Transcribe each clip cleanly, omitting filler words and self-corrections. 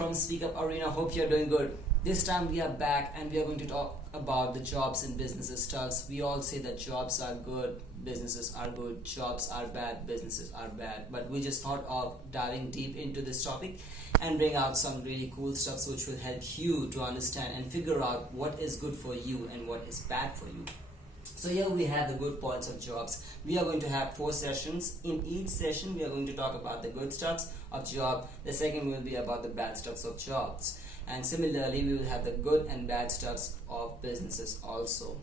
from SpeakUp Arena. Hope you're doing good. This time we are back and we are going to talk about the jobs and businesses stuffs. We all say that jobs are good, businesses are good, jobs are bad, businesses are bad. But we just thought of diving deep into this topic and bring out some really cool stuff which will help you to understand and figure out what is good for you and what is bad for you. So here we have the good points of jobs. We are going to have 4 sessions. In each session we are going to talk about the good stuffs of job. The second will be about the bad stuffs of jobs. And similarly we will have the good and bad stuffs of businesses also.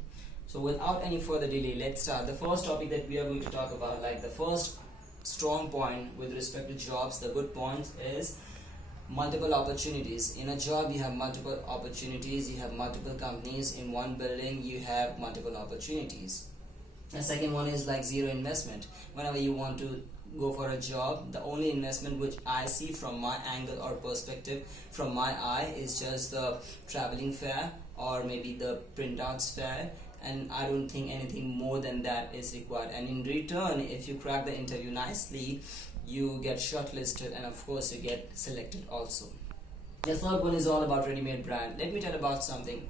So without any further delay, let's start. The first topic that we are going to talk about, like the first strong point with respect to jobs, the good points is multiple opportunities. In a job you have multiple opportunities, you have multiple companies in one building, you have multiple opportunities. The second one is like zero investment. Whenever you want to go for a job, the only investment which I see from my angle or perspective, from my eye, is just the traveling fare or maybe the printouts fare, and I don't think anything more than that is required. And in return, if you crack the interview nicely, you get shortlisted and of course you get selected also. The third one is all about ready-made brand. Let me tell about something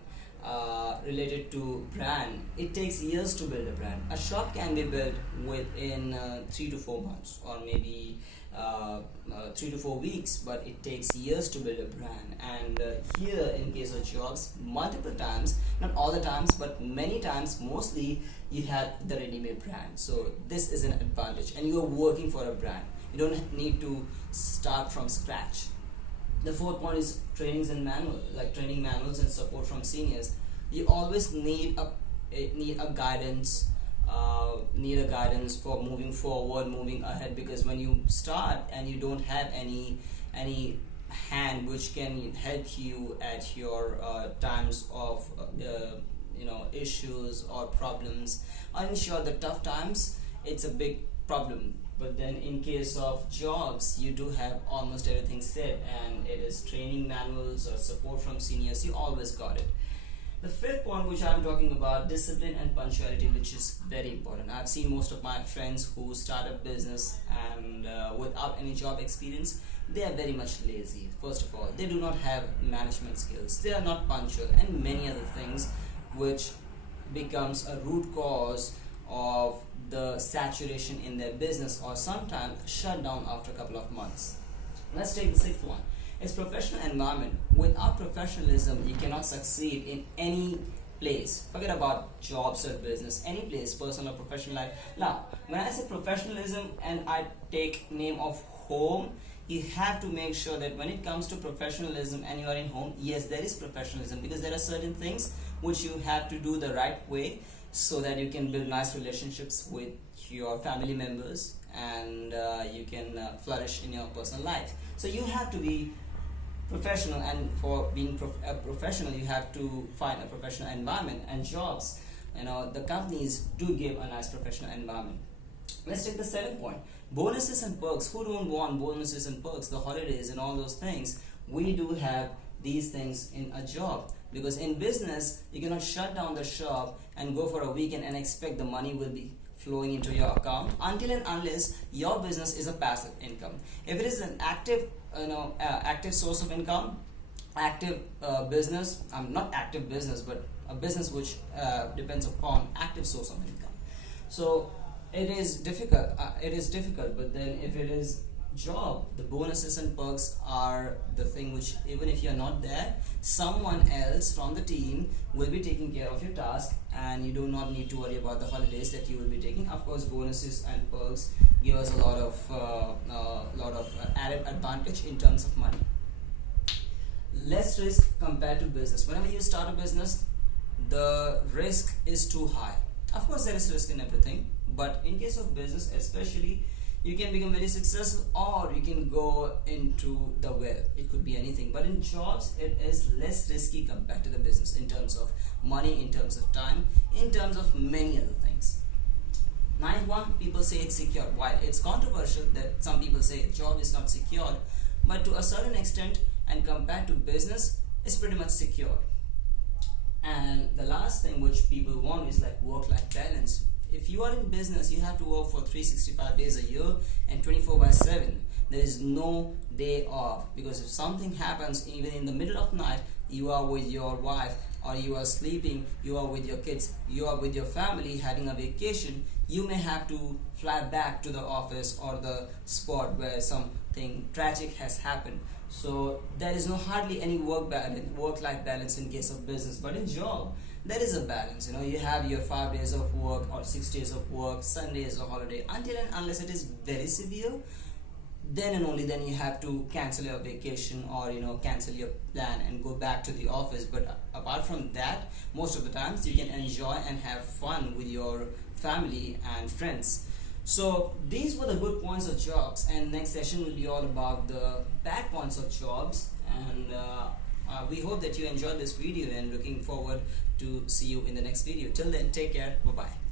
related to brand. It takes years to build a brand. A shop can be built within 3 to 4 months or maybe 3 to 4 weeks, but it takes years to build a brand. And here in case of jobs, multiple times, not all the times but many times, mostly you have the ready-made brand. So this is an advantage and you are working for a brand. You don't need to start from scratch. The fourth point is training manuals and support from seniors. You always need a guidance for moving forward, moving ahead, because when you start and you don't have any hand which can help you at your times of issues or problems, I'm sure the tough times, it's a big problem. But then in case of jobs, you do have almost everything set, and it is training manuals or support from seniors. You always got it. The fifth point which I'm talking about, discipline and punctuality, which is very important. I've seen most of my friends who start a business and without any job experience, they are very much lazy. First of all, they do not have management skills, they are not punctual, and many other things which becomes a root cause of the saturation in their business or sometimes shut down after a couple of months. Let's take the sixth one. It's professional environment. Without professionalism, you cannot succeed in any place. Forget about jobs or business, any place, personal or professional life. Now, when I say professionalism and I take name of home, you have to make sure that when it comes to professionalism and you are in home, yes, there is professionalism, because there are certain things which you have to do the right way so that you can build nice relationships with your family members and you can flourish in your personal life. So you have to be professional, and for being a professional you have to find a professional environment, and jobs, the companies do give a nice professional environment. Let's take the seventh point, bonuses and perks. Who don't want bonuses and perks, the holidays and all those things? We do have these things in a job, because in business you cannot shut down the shop and go for a weekend and expect the money will be flowing into your account until and unless your business is a passive income. If it is an active active source of income, active business, not active business but a business which depends upon active source of income, so it is difficult, but then if it is job, the bonuses and perks are the thing which, even if you're not there, someone else from the team will be taking care of your task, and you do not need to worry about the holidays that you will be taking. Of course, bonuses and perks give us a lot of added advantage in terms of money. Less risk compared to business. Whenever you start a business, the risk is too high. Of course, there is risk in everything, but in case of business especially, you can become very successful or you can go into the well. It could be anything. But in jobs, it is less risky compared to the business in terms of money, in terms of time, in terms of many other things. Ninth one, people say it's secure. While it's controversial that some people say a job is not secure, but to a certain extent and compared to business, it's pretty much secure. And the last thing which people want is like work-life balance. If you are in business, you have to work for 365 days a year and 24/7. there is no day off, because if something happens even in the middle of night, you are with your wife, or you are sleeping, you are with your kids, you are with your family having a vacation, you may have to fly back to the office or the spot where something tragic has happened. So there is no hardly any work life balance in case of business. But in job, there is a balance. You have your 5 days of work or 6 days of work, Sunday is a holiday, until and unless it is very severe, then and only then you have to cancel your vacation, or cancel your plan and go back to the office. But apart from that, most of the times you can enjoy and have fun with your family and friends. So these were the good points of jobs, and next session will be all about the bad points of jobs. And we hope that you enjoyed this video, and looking forward to see you in the next video. Till then, take care. Bye bye.